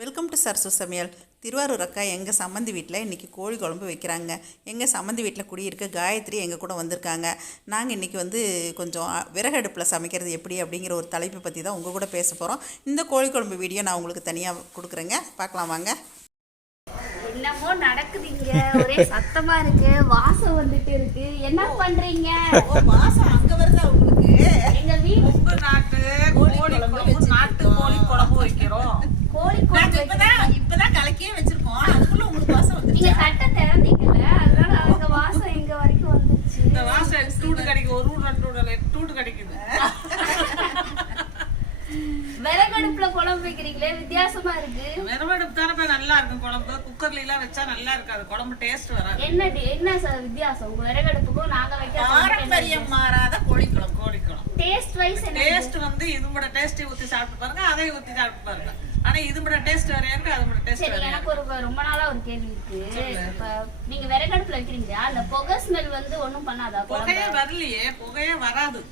Welcome to Sarasu சமையல். திருவாரூர் அக்கா எங்கள் சம்மந்தி வீட்டில் இன்றைக்கி கோழி குழம்பு வைக்கிறாங்க. எங்கள் சம்மந்தி வீட்டில் குடியிருக்க காயத்ரி எங்கள் கூட வந்திருக்காங்க. நாங்கள் இன்றைக்கி கொஞ்சம் விறகடுப்பில் சமைக்கிறது எப்படி அப்படிங்கிற ஒரு தலைப்பை பற்றி தான் உங்கள் கூட பேச போகிறோம். இந்த கோழி குழம்பு வீடியோ நான் உங்களுக்கு தனியாக கொடுக்குறேங்க, பார்க்கலாம் வாங்க. என்னமோ நடக்குதுங்க, ஒரே சத்தமா இருக்கு, வாசம் வந்துட்டு இருக்கு. என்ன பண்றீங்க? வாசம் அங்கே வருதா உங்களுக்கு? எங்க வீட்டு நாட்டு கோழி குழம்பு, நாட்டு கோழி குழம்பு வைக்கிறோம். கோழி குழம்பு இப்பதான் கலக்கியே வச்சிருக்கோம். அதுக்குள்ள உங்களுக்கு வாசம் வந்து நீங்க தட்டை திறந்தீங்கல்ல, அதனால அந்த வாசம் எங்க வரைக்கும் வந்துச்சு. இந்த வாசம் டூடு கிடைக்கும், ஒரு ரூட் ரெண்டு ரூட் டூடு கிடைக்குது. விறகடுப்புல குழம்பு வைக்கிறீங்களே, வித்தியாசமா இருக்கு. விறகடுப்பு தானே நல்லா இருக்கும் குழம்பு. குக்கர்ல எல்லாம் வச்சா நல்லா இருக்காது, குழம்பு டேஸ்ட் வராது. என்ன வித்தியாசம் உங்க விறகடுப்புக்கும் நாங்க வைக்கிற பாரம்பரியம் மாறாத கோழி குழம்பு? கோழி குழம்பு டேஸ்ட் வைஸ் டேஸ்ட் இதோட டேஸ்ட் ஊத்தி சாப்பிட்டு பாருங்க, அதை ஊத்தி சாப்பிட்டு பாருங்க. ஆனா இதோட டேஸ்ட் வேற இருக்கு, அதோட டேஸ்ட் வேற. எனக்கு ரொம்ப நாளா ஒரு கேள்வி இருக்கு. இப்ப நீங்க விறகடுப்புல வைக்கிறீங்க, அந்த புகை ஸ்மெல் ஒண்ணும் பண்ணாதா? புகையே வரலையே, புகையே வராத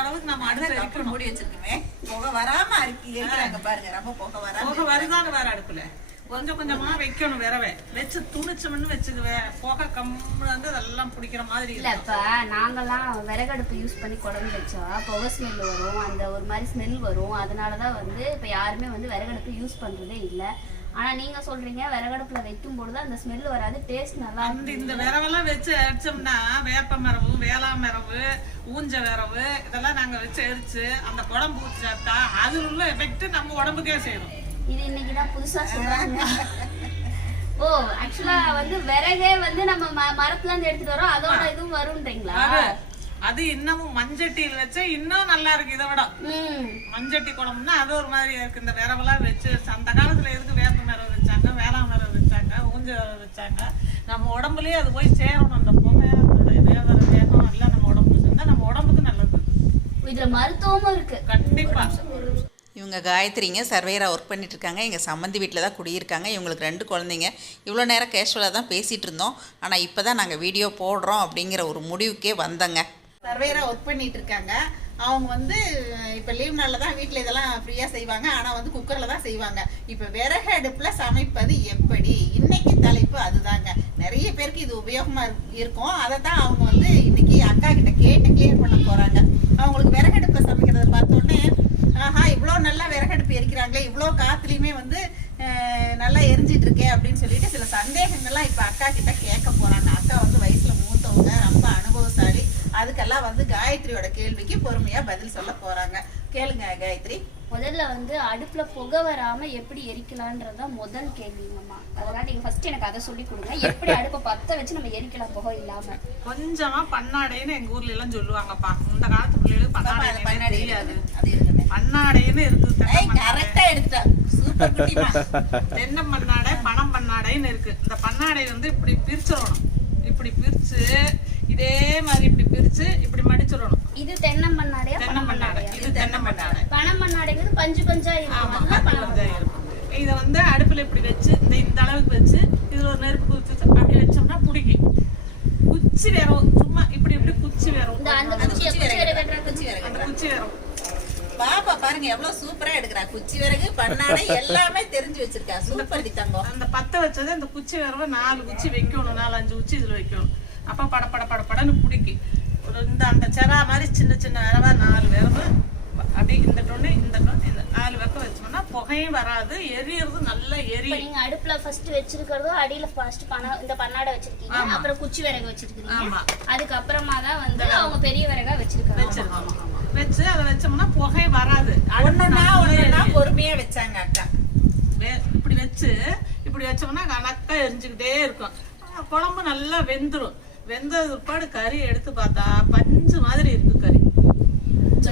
அளவுக்கு நம்ம அடுப்பு மூடி வச்சிருக்கோமே, புகை வராம இருக்கு பாருங்க. ரொம்ப புகை வருதான்னு வேற அடுப்புல கொஞ்சம் கொஞ்சமா வைக்கணும். விரவை வச்சு துணிச்சோம்னு வச்சுக்குவேன், புகை கம்மு வந்து அதெல்லாம் பிடிக்கிற மாதிரி இல்ல. இப்ப நாங்கெல்லாம் விறகடுப்பு யூஸ் பண்ணி குழம்பு வச்சா புகை ஸ்மெல் வரும், அந்த ஒரு மாதிரி ஸ்மெல் வரும். அதனாலதான் இப்ப யாருமே விறகடுப்பு யூஸ் பண்றதே இல்ல. ஆனா நீங்க சொல்றீங்க விறகடுப்புல வைக்கும் பொழுது அந்த ஸ்மெல் வராது, டேஸ்ட் நல்லா இருக்கு. இந்த விரவெல்லாம் வச்சு அடிச்சோம்னா வேப்ப மரவு, வேளா மரவு, ஊஞ்ச விரவு இதெல்லாம் நாங்க வச்சு எரிச்சு அந்த குழம்பு ஊற்றி சாப்பிட்டா அதுல உள்ள எஃபெக்ட் நம்ம உடம்புக்கே செய்யணும். இது இன்னைக்குதான் புதுசா சொல்றாங்க. ஓ, ஆக்சுவலா விறகே நம்ம மரத்துல இருந்து எடுத்துட்டு வரோம், அதோட இதுவும் வரும்ன்றீங்களா? அது இன்னமும் மஞ்சட்டியில் வச்சா இன்னும் நல்லா இருக்கு. இதை விட மஞ்சட்டி குழம்புனா அது ஒரு மாதிரி இருக்கு. இந்த விரவெல்லாம் வச்சு அந்த காலத்துல எதுக்கு வேப்ப மரம் வச்சாங்க, வேளா மரம் வச்சாங்க, ஊஞ்ச விரவு வச்சாங்க. நம்ம உடம்புலயே அது போய் சேரணும். அந்த புகை வேவர வேகம் எல்லாம் நம்ம உடம்புல சேர்ந்தா நம்ம உடம்புக்கு நல்லது. இதுல மருத்துவமும் இருக்கு கண்டிப்பா. இவங்க காயத்ரிங்க சர்வேராக ஒர்க் பண்ணிட்டுருக்காங்க. எங்கள் சம்மந்தி வீட்டில் தான் குடியிருக்காங்க. இவங்களுக்கு 2 குழந்தைங்க. இவ்வளோ நேரம் கேஷுவலாக தான் பேசிகிட்டு இருந்தோம். ஆனால் இப்போ தான் நாங்கள் வீடியோ போடுறோம் அப்படிங்கிற ஒரு முடிவுக்கே வந்தங்க. சர்வேராக ஒர்க் பண்ணிகிட்டு இருக்காங்க. அவங்க இப்போ லீவ் நாளில் தான் வீட்டில் இதெல்லாம் ஃப்ரீயாக செய்வாங்க. ஆனால் குக்கரில் தான் செய்வாங்க. இப்போ விறகு அடுப்பில் சமைப்பது எப்படி, இன்னைக்கு தலைப்பு அதுதாங்க. நிறைய பேருக்கு இது உபயோகமாக இருக்கும். அதை தான் அவங்க இன்னைக்கு அக்கா கிட்ட கேட்டு கிளியர் பண்ண போகிறாங்க. அவங்களுக்கு விறகு அடுப்பில் சமைக்கிறத பார்த்தோன்னே, ஆஹா இவ்வளோ நல்லா விறகடுப்பு எரிக்கிறாங்களே, இவ்வளோ காத்துலையுமே நல்லா எரிஞ்சிட்டு இருக்கே அப்படின்னு சொல்லிட்டு சில சந்தேகங்கள்லாம் இப்போ அக்கா கிட்ட கேட்க போறாங்க. அக்கா வயசுல மூத்தவங்க, ரொம்ப அனுபவசாலி. அதுக்கெல்லாம் காயத்ரியோட கேள்விக்கு பொறுமையா பதில் சொல்ல போறாங்க. கேளுங்க காயத்ரி. முதல்ல அடுப்புல புகை வராம எப்படி எரிக்கலான்றதான் முதல் கேள்விங்கம்மா. அதனால நீங்க ஃபர்ஸ்ட் எனக்கு அதை சொல்லி கொடுங்க. எப்படி அடுப்பை பத்த வச்சு நம்ம எரிக்கலாம் புகை இல்லாம? கொஞ்சமா பன்னாடைன்னு எங்க ஊர்ல எல்லாம் சொல்லுவாங்கப்பா. இந்த காலத்து பிள்ளைகளுக்கு பன்னாடை தெரியாது. பன்னாடைன்னு இருக்கு, தென்னை பன்னாடை, பணம் பன்னாடைன்னு இருக்கு. இந்த பன்னாடை இப்படி பிரிச்சிடணும். இப்படி பிரிச்சு இதே மாதிரி இப்படி பிரிச்சு இப்படி மடிச்சிடணும். இது தென்னை மண்ணாடையா? தென்னை மண்ணாடை. இது தென்னை மண்ணாடை. பணம் மண்ணாடைங்கிறது பஞ்சு பஞ்சா இருக்கும். இதை அடுப்புல இப்படி வச்சு இந்த அளவுக்கு வச்சு இதுல ஒரு நெருப்பு குச்சி அப்படி வச்சோம்னா பிடிக்கும். குச்சி வேறும், சும்மா இப்படி இப்படி குச்சி வேறும். குச்சி வேறும். பாப்பா பாருங்க எவ்வளவு சூப்பரா எடுக்கிறா. குச்சி விறகு, பன்னாடை எல்லாமே தெரிஞ்சு வச்சிருக்கா. சூப்பர் தங்கம். அந்த பத்த வச்சது அந்த குச்சி விரவை 4 குச்சி வைக்கணும், 4-5 குச்சி இதுல வைக்கணும். அப்ப படப்படன்னு பிடிக்கி இந்த அந்த செரா மாதிரி சின்ன சின்ன விரவா 4 விரவு அப்படி இந்த டொன்னு இந்த 4 வெக்க வச்சோம்னா புகையும் வராது, எரியறது நல்லா எரியும். நீங்க அடுப்புல ஃபர்ஸ்ட் வச்சிருக்கிறதோ அடியில ஃபர்ஸ்ட் இந்த பன்னாடை வச்சிருக்கீங்க, அப்புறம் குச்சி விறகு வச்சிருக்கீங்க, அதுக்கப்புறமா தான் அவங்க பெரிய விறகா வச்சிருக்காங்க. வச்சு அதை வச்சோம்னா புகை வராது. ஒண்ணுன்னா பொறுமையா வச்சாங்க அக்கா. இப்படி வச்சு இப்படி வச்சோம்னா கணக்கா எரிஞ்சுக்கிட்டே இருக்கும். குழம்பு நல்லா வெந்துடும். வெந்தது பிற்பாடு கறி எடுத்து பார்த்தா பஞ்சு மாதிரி இருக்கு. கறி பஞ்சு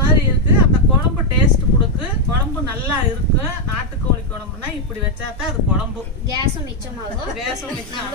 மாதிரி இருக்கு. அந்த குழம்பு டேஸ்ட் கொடுக்கு. குழம்பு நல்லா இருக்கு. நாட்டுக்கோழி குழம்புனா இப்படி வச்சாதான் அது குழம்பு. கேஸும் மிச்சமாகும். கேஸும் மிச்சம்.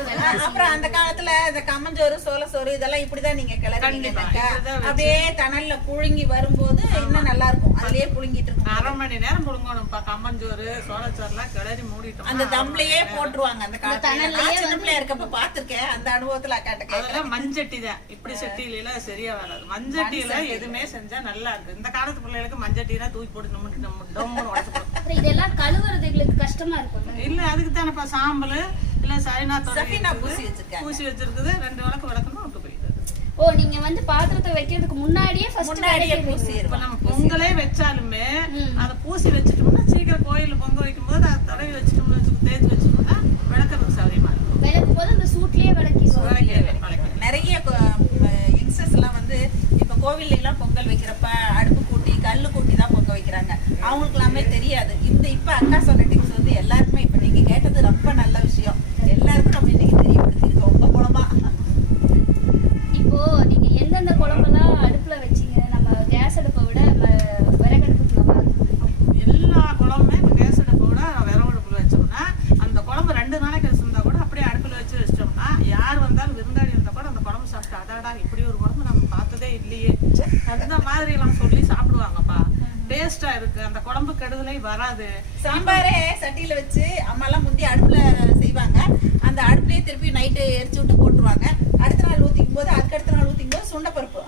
அப்புறம் அந்த காலத்துல இந்த கம்மஞ்சோறு சோளசோறு இதெல்லாம் இப்படிதான் நீங்க கிளறிங்கன்னாக்கா அப்படியே தணல்ல புழுங்கி வரும்போது இன்னும் நல்லா இருக்கும். அதுலயே புழுங்கிட்டு இருக்கும். 1/2 மணி நேரம் புழுங்கணும்ப்பா. கம்மஞ்சோறு சோளச்சோறுலாம் கிளறி மூடிட்டோம். அந்த தம்லயே போட்டுருவாங்க. அந்த காலத்துல நான் சின்ன பிள்ளையா இருக்கப்ப பாத்திருக்கேன். அந்த அனுபவத்துல அக்காட்ட அதெல்லாம் மண்சட்டி தான். இப்படி சட்டியில சரியா வராது. மண்சட்டியில எதுவுமே செஞ்சா நல்லா இருக்கு. இந்த காலத்து பிள்ளைகளுக்கு மண்சட்டினா தூக்கி போட்டு நம்ம டொம்முன்னு உடைச்சு இதெல்லாம் கழுவுறது எங்களுக்கு கஷ்டமா இருக்கும். இல்ல அதுக்கு தானப்பா சாம்பல் இல்ல சஃபினா பூசி வச்சிருக்குது. 2 விளக்கு விளக்கணும் விட்டு போயிடுது. ஓ நீங்க வந்து பாத்திரத்தை வைக்கிறதுக்கு முன்னாடியே பூசி. இப்ப நம்ம பொங்கலே வச்சாலுமே அதை பூசி வச்சுட்டோம்னா சீக்கிரம் கோயில்ல பொங்க வைக்கும் போது அதை தடவி வச்சுட்டோம்னு தேய்ச்சி வச்சுட்டோம்னா விளக்கிறதுக்கு சௌரியமா இருக்கும். விளக்கும் போது அந்த சூட்லயே நிறைய யங்ஸ்டர்ஸ் எல்லாம் வந்து இப்ப கோவில்ல எல்லாம் பொங்கல் வைக்கிறப்ப அடுப்பு கூட்டி கல்லு கூட்டி தான் பொங்க வைக்கிறாங்க. அவங்களுக்கு எல்லாமே தெரியாது. இப்ப அக்கா சொன்ன டிப்ஸ் வந்து எல்லாருக்குமே இப்ப நீங்க கேட்டது ரொம்ப நல்ல விஷயம். எல்லாருக்கும் நம்ம இன்னைக்கு தெரியப்படுத்திருக்கோம் உங்க மூலமா. இப்போ நீங்க எந்தெந்த குழம்பெல்லாம் அடுப்புல வச்சீங்க? நம்ம கேஸ் அடுப்பை விட விறகடுப்புக்கு நல்லா இருக்கும். எல்லா குழம்புமே கேஸ் அடுப்பை விட விறகடுப்புல வச்சோம்னா அந்த குழம்பு 2 நாளைக்கு வச்சிருந்தா கூட அப்படியே அடுப்புல வச்சிட்டோம்னா யார் வந்தாலும் விருந்தாடி இருந்தா கூட அந்த குழம்பு சாப்பிட்டு அடாடா இப்படி ஒரு குழம்பு நம்ம பார்த்ததே இல்லையே அந்த மாதிரி எல்லாம் சொல்லி சாப்பிடுவாங்கப்பா. டேஸ்டா இருக்கு. அந்த குழம்பு கெடுதலே வராது. சாம்பாரே சட்டியில வச்சு அம்மா எல்லாம் முந்தி அடுப்புல செய்வாங்க. அந்த அடுப்புலயே திருப்பி நைட்டு எரிச்சு விட்டு போட்டுருவாங்க. அடுத்த நாள் ஊத்திக்கும் போது அதுக்கு அடுத்த நாள் ஊத்திக்கும் போது சுண்டப்பருப்பு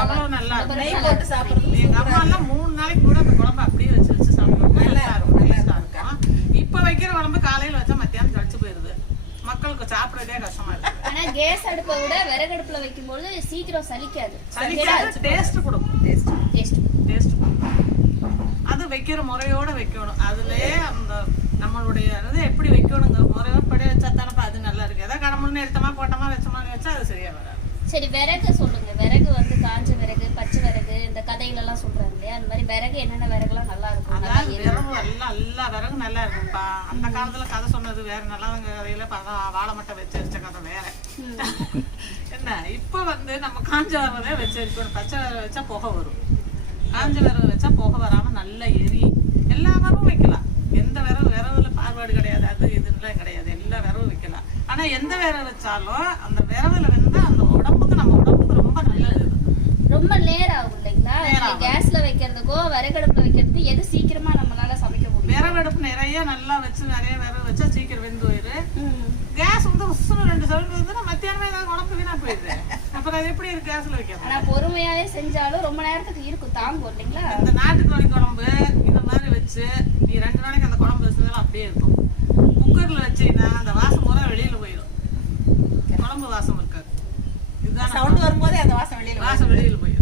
அவ்வளவு நல்லா நெய் போட்டு சாப்பிடுறது. எங்க அம்மா எல்லாம் 3 நாளைக்கு கூட அந்த குழம்பு அப்படியே வச்சு சாப்பிடுவோம். நல்லா இருக்கும். இப்ப வைக்கிற குழம்பு காலையில வச்சா மத்தியானம் கழிச்சு போயிருது. மக்களுக்கு சாப்பிடறதே கஷ்டமா இருக்கு. ஆனா கேஸ் அடுப்பை விட விறகடுப்புல வைக்கும்போது சீக்கிரம் சலிக்காது. டேஸ்ட் கொடுக்கும். டேஸ்ட் அது வைக்கிற முறையோட வைக்கணும். அதுலயே அந்த நம்மளுடைய எப்படி வைக்கணுங்கிற முறையோட படி வச்சா தானப்பா அது நல்லா இருக்கு. ஏதாவது கடமுன்னு எடுத்தமா போட்டோமா வச்ச மாதிரி வச்சா அது சரியா வராது. சரி விறகு சொல்லுங்க. விறகு வந்து காஞ்ச விறகு பச்சை விறகு இந்த கதையில எல்லாம் சொல்றாங்க இல்லையா? அந்த மாதிரி விறகு என்னென்ன விறகுலாம் நல்லா இருக்கும்? அதாவது விறகு எல்லா விறகும் நல்லா இருக்கும்ப்பா. அந்த காலத்துல கதை சொன்னது வேற. நல்லா கதையில வாழை மட்டை வச்சு வச்ச கதை வேற. என்ன இப்ப வந்து நம்ம காஞ்ச விறகு வச்சு இருக்கணும். பச்சை விறகு வச்சா புகை வரும். காஞ்ச விறகு வச்சா புகை வராம நல்லா எரி. எல்லா விறகும் வைக்கலாம். எந்த விறகுல பாகுபாடு கிடையாது. அது இதுலாம் கிடையாது. எல்லா விறகும் வைக்கலாம். ஆனா எந்த விறகு வச்சாலும் அந்த விறகுல வந்து அந்த உடம்புக்கு நம்ம உடம்புக்கு ரொம்ப நல்லது. ரொம்ப நேரம் ஆகும் இல்லைங்களா? கேஸ்ல வைக்கிறதுக்கோ விறகடுப்புல வைக்கிறதுக்கு எது சீக்கிரமா நம்மளால சமைக்க முடியும்? விறகடுப்பு நிறைய நல்லா வச்சு நிறைய விறகு வச்சா சீக்கிரம் வெந்து போயிரு. கேஸ் வந்து உசுன்னு 2 செகண்ட் வந்து மத்தியானமே ஏதாவது உடம்பு வீணா போயிடுது. அப்புறம் அது எப்படி இருக்கு கேஸ்ல வைக்கிறது? ஆனா பொறுமையாவே செஞ்சாலும் ரொம்ப நேரத்துக்கு இருக்கும், தாங்கும் இல்லைங்களா? இந்த நாட்டுக்கோழி குழம்பு இந்த மாதிரி வச்சு நீ 2 நாளைக்கு அந்த குழம்பு வச்சதாலும் அப்படியே இருக்கும். குக்கர்ல வச்சீங்கன்னா அந்த வாசம் பூரா வெளியில போயிடும். குழம்பு வாசம் இருக்காது. இதுதான் சவுண்ட் வரும்போதே அந்த வாசம் வெளியில போயிடும்.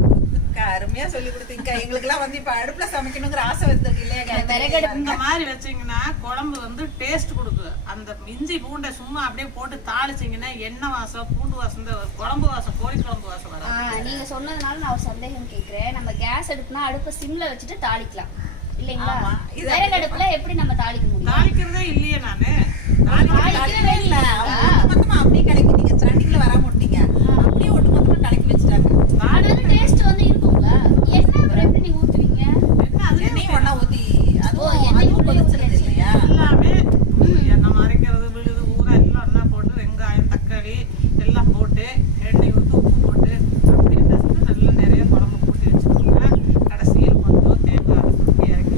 அருமையா சொல்லி கொடுத்தீங்க. எங்களுக்கு எல்லாம் வந்து இப்ப அடுப்புல சமைக்கணுங்கிற ஆசை வந்துருக்கு இல்லையா? விறகடுப்பு இந்த மாதிரி வச்சீங்கன்னா குழம்பு வந்து டேஸ்ட் கொடுக்கு. அந்த இஞ்சி பூண்டை சும்மா அப்படியே போட்டு தாளிச்சிங்கன்னா எண்ணெய் வாசம் பூண்டு வாசம் குழம்பு வாசம் கோழி குழம்பு வாசம் வரும். நீங்க சொன்னதுனால நான் ஒரு சந்தேகம் கேக்குறேன். நம்ம கேஸ் அடுப்புனா அடுப்பை சிம்ல வச்சுட்டு தாளிக்கலாம் இல்லைங்களா? விறகடுப்புல எப்படி நம்ம தாளிக்க முடியும்? தாளிக்கிறதே இல்லையே நானு. இல்ல மொத்தமா அப்படியே கலக்கி நீங்க ஸ்டார்டிங்ல வராம விட்டீங்க. அப்படியே ஒட்டு மொத்தமா கலக்கி வச்சுட்டாங்க. ஆனாலும் டேஸ்ட் வந்து இருக்குங்களா? என்ன அப்புறம் எப்படி நீங்க ஊத்துவீங்க? எண்ணெய் ஒண்ணா ஊத்தி அதுவும் கொதிச்சிருது இல்லையா? எல்லாமே எண்ணெய் மறைக்கிறது விழுது ஊற எல்லாம் ஒண்ணா போட்டு வெங்காயம் தக்காளி எல்லாம் போட்டு எண்ணெய் ஊற்றி உப்பு போட்டு அப்படியே நல்லா நிறைய குழம்பு கூட்டி வச்சுக்கோங்க. கடைசியில் கொஞ்சம் தேங்காய் குட்டி இறக்கி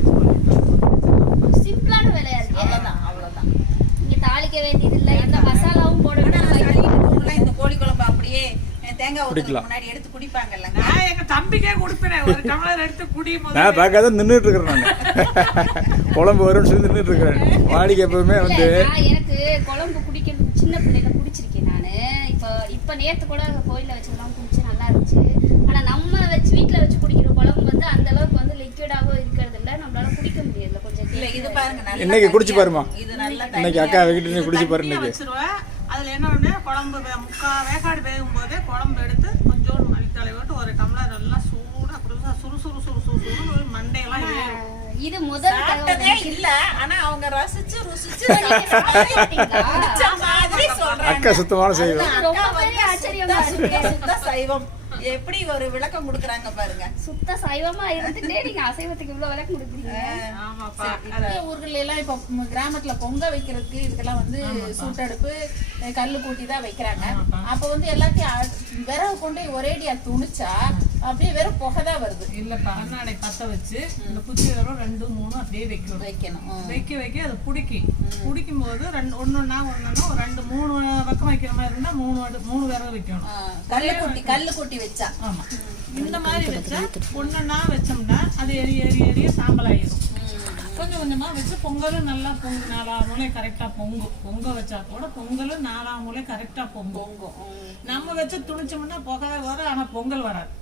வச்சு சிம்பிளான வேலையா இருக்கு. அவ்வளவுதான். நீங்க தாளிக்க வேண்டியது இல்ல. எந்த மசாலாவும் போட இந்த கோழி குழம்பு அப்படியே தேங்காய் ஊத்துறதுக்கு முன்னாடி எடுத்து குடிப்பாங்கல்ல. நான் எங்க தம்பிக்கே குடிப்பேன். ஒரு டம்ளர் எடுத்து குடி. நான் பார்க்காத நின்றுட்டு இருக்கிறேன். நான் குழம்பு வரும்னு சொல்லி நின்றுட்டு இருக்கிறேன். வாடிக்கை எப்பவுமே வந்து எனக்கு குழம்பு குடிக்கிறது சின்ன பிள்ளைல குடிச்சிருக்கேன் நானு. இப்ப நேத்து கூட கோயில வச்சதெல்லாம் குடிச்சு நல்லா இருந்துச்சு. ஆனா நம்ம வச்சு வீட்டுல வச்சு குடிக்கிற குழம்பு வந்து அந்த அளவுக்கு வந்து லிக்விடாவும் இருக்கிறது இல்ல. நம்மளால குடிக்க முடியல. கொஞ்சம் இல்ல இது பாருங்க இன்னைக்கு குடிச்சு பாருமா. இது நல்லா இன்னைக்கு அக்கா வைக்கிட்டு குடிச்சு பாரு. இன்னைக்கு அதுல என்ன பண்ணு குழம்பு 3/4 வேக்காடு வேகும் போதே குழம்பு எடுத்து கொஞ்சோண்டு மல்லித்தலை விட்டு ஒரு டம்ளர் நல்லா சூடா குடிச்சா சுறு மண்டையெல்லாம் ஏறும். இது முதல் சாப்பிட்டதே இல்ல. ஆனா அவங்க ரசிச்சு ருசிச்சு மாதிரி சொல்றாங்க. அக்கா சுத்தமான செய்வோம். ரொம்ப பெரிய ஆச்சரியமா இருக்கு. சுத்த சைவம். எப்படி ஒரு விளக்கம் கொடுக்குறாங்க பாருங்க. சுத்த சைவமா இருந்துட்டே நீங்க அசைவத்துக்கு இவ்வளவு விளக்கம் கொடுக்குறீங்க. ஆமாப்பா. நிறைய ஊர்கள்ல எல்லாம் இப்ப கிராமத்துல பொங்க வைக்கிறதுக்கு இதுக்கெல்லாம் வந்து சூட்டடுப்பு கல்லு கூட்டி தான் வைக்கிறாங்க. அப்ப வந்து எல்லாத்தையும் விறகு கொண்டு ஒரேடியா துணிச்சா அப்படியே வெறும் புகைதான் வருது. இல்லப்பா அண்ணாடை பத்த வச்சு இந்த குச்சி வெறும் 2 3 அப்படியே வைக்கணும். வைக்க அது பிடிக்கும் போது ஒன்னொன்னா ஒரு 2 3 பக்கம் வைக்கிற மாதிரி இருந்தா 3 விரல் வைக்கணும். கல்லு கூட்டி வச்சா. ஆமா, இந்த மாதிரி வச்சா ஒன்னொன்னா வச்சோம்னா அது எரிய சாம்பல் ஆயிடும். கொஞ்சம் கொஞ்சமா வச்சு பொங்கலும் நல்லா 4 மூலை கரெக்டா பொங்க வச்சா கூட பொங்கலும் 4 மூலை கரெக்டா பொங்கும். நம்ம வச்சு துணிச்சோம்னா புகை வரும், ஆனா பொங்கல் வராது.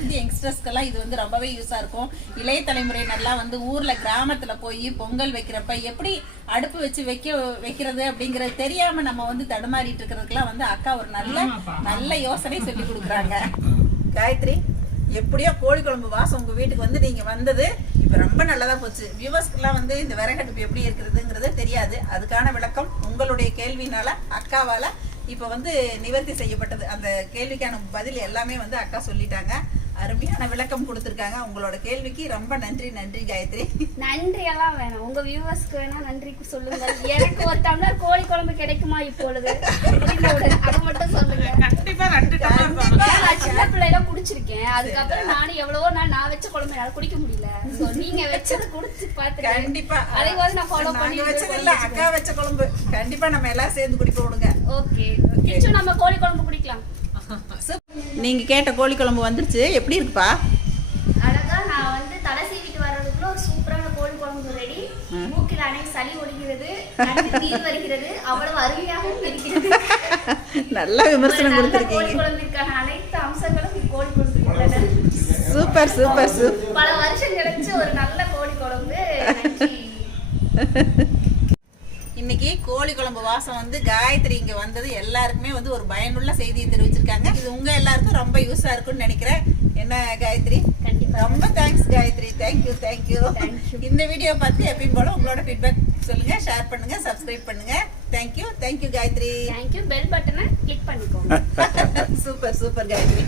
இந்த யங்ஸ்டர்ஸ்க்கெல்லாம் இது வந்து ரொம்பவே யூஸா இருக்கும். இளைய தலைமுறையினர்லாம் வந்து ஊர்ல கிராமத்துல போய் பொங்கல் வைக்கிறப்ப எப்படி அடுப்பு வச்சு வைக்கிறது அப்படிங்கறது தெரியாம நம்ம வந்து தடுமாறிட்டு இருக்கிறதுக்கெல்லாம் வந்து அக்கா ஒரு நல்ல யோசனை சொல்லி கொடுக்குறாங்க. காயத்ரி, எப்படியோ கோழி குழம்பு வாசம் உங்க வீட்டுக்கு வந்து நீங்க வந்தது இப்ப ரொம்ப நல்லதா போச்சு. வியூவர்ஸ்க்குலாம் வந்து இந்த விறகடுப்பு எப்படி இருக்கிறதுங்கிறது தெரியாது. அதுக்கான விளக்கம் உங்களுடைய கேள்வினால அக்காவால இப்ப வந்து நிவர்த்தி செய்யப்பட்டது. அந்த கேள்விக்கான பதில் எல்லாமே வந்து அக்கா சொல்லிட்டாங்க. அருமையான விளக்கம் கொடுத்துருக்காங்க. உங்களோட கேள்விக்கு ரொம்ப நன்றி காயத்ரி. நன்றி எல்லாம் வேணாம், உங்க வியூவர்ஸ்க்கு வேணா நன்றி சொல்லுங்க. எனக்கு ஒரு டம்ளர் கோழி குழம்பு கிடைக்குமா இப்பொழுது? அதை மட்டும் சொல்லுங்க. கண்டிப்பா 2 டம்ளர். நான் சின்ன பிள்ளைல குடிச்சிருக்கேன். அதுக்கப்புறம் நானும் எவ்வளவோ நான் வச்ச குழம்பு என்னால குடிக்க முடியல. சோ நீங்க வச்சது குடிச்சு பாத்துட்டு கண்டிப்பா அதை வந்து நான் ஃபாலோ பண்ணி வச்சது இல்ல, அக்கா வச்ச குழம்பு கண்டிப்பா நம்ம எல்லாம் சேர்ந்து குடிக்க விடுங்க. ஓகே, கிச்சு நம்ம கோழி குழம்பு குடிக்கலாம். நீங்க கேட்ட கோழி குழம்பு வந்துருச்சு. எப்படி இருக்குப்பா? அழகா நான் வந்து தலை சீவிட்டு வர்றதுக்குள்ள ஒரு சூப்பரான கோழி குழம்பு ரெடி. மூக்கில் அனைத்து சளி ஒடுகிறது, நீர் வருகிறது, அவ்வளவு அருமையாகவும் இருக்கிறது. நல்ல விமர்சனம் கொடுத்திருக்கீங்க. கோழி குழம்பிற்கான அனைத்து அம்சங்களும் கோழி குழம்பு உள்ளன. Super super super. பல வருஷம் கழிச்சு ஒரு நல்ல கோழி குழம்பு. நன்றி. இன்னைக்கு கோழி குழம்பு வாசம் வந்து காயத்ரி இங்க வந்தது எல்லாருக்குமே வந்து ஒரு பயனுள்ள செய்தியை தெரிவிச்சிருக்காங்க. இது உங்க எல்லாருக்கும் ரொம்ப யூஸா இருக்கும்னு நினைக்கிறேன். என்ன காயத்ரி? கண்டிப்பா. ரொம்ப தேங்க்ஸ் காயத்ரி. தேங்க்யூ. இந்த வீடியோ பார்த்து எப்பயும் போல உங்களோட ஃபீட்பேக் சொல்லுங்க, ஷேர் பண்ணுங்க, சப்ஸ்கிரைப் பண்ணுங்க. தேங்க்யூ காயத்ரி. தேங்க்யூ. பெல் பட்டனை கிளிக் பண்ணிக்கோங்க. சூப்பர் காயத்ரி.